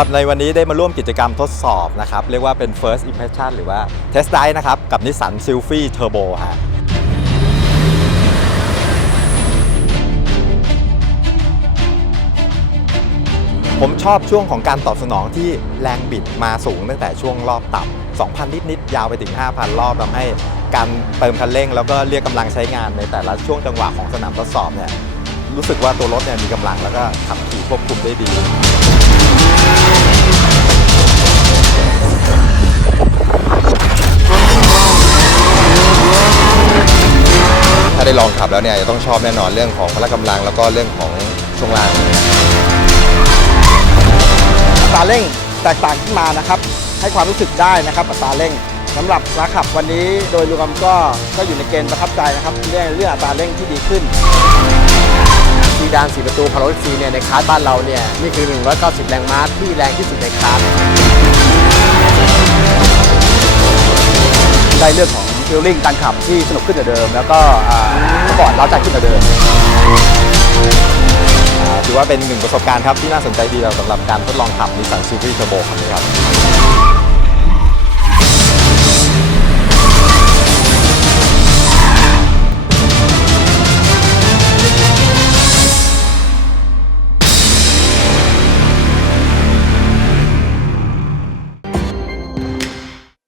หรับในวันนี้ได้มาร่วมกิจกรรมทดสอบนะครับ เรียกว่าเป็น first impression หรือว่า test drive นะครับ กับ Nissan Sylphy Turbo ฮะผมชอบช่วงของการตอบสนองที่แรงบิดมาสูงตั้งแต่ช่วงรอบต่ำ2,000 นิดๆยาวไปถึง 5,000 รอบทำให้การเติมคันเร่ง แล้วก็เรียกกำลังใช้งานในแต่ละช่วงจังหวะของสนามทดสอบเนี่ย รู้สึกว่าตัวรถเนี่ยมีกำลังแล้วก็ขับขี่ควบคุมได้ดี ถ้าได้ลองขับแล้วเนี่ยจะต้องชอบแน่นอนเรื่องของพละกำลังแล้วก็เรื่องของช่วงล่างอัตราเร่งแตกต่างขึ้นมานะครับ ให้ความรู้สึกได้นะครับอัตราเร่งสำหรับราขับวันนี้โดยรวมก็ก็อยู่ในเกณฑ์ประทับใจนะครับเรื่องเรื่องอัตราเร่งที่ดีขึ้น ซีดาน 4 ประตูพาโรสซีเนี่ยในคลาสบ้านเราเนี่ยนี่คือ 190 แรงม้าที่แรงที่สุดในคลาสได้เรื่องของฟิลลิ่งการขับที่สนุกขึ้นกว่าเดิม แล้วก็สปอร์ตเร้าใจขึ้นกว่าเดิมถือว่าเป็นหนึ่งประสบการณ์ครับที่น่าสนใจดีสำหรับการทดลองขับ Nissan Sylphy Turbo คันนี้ครับ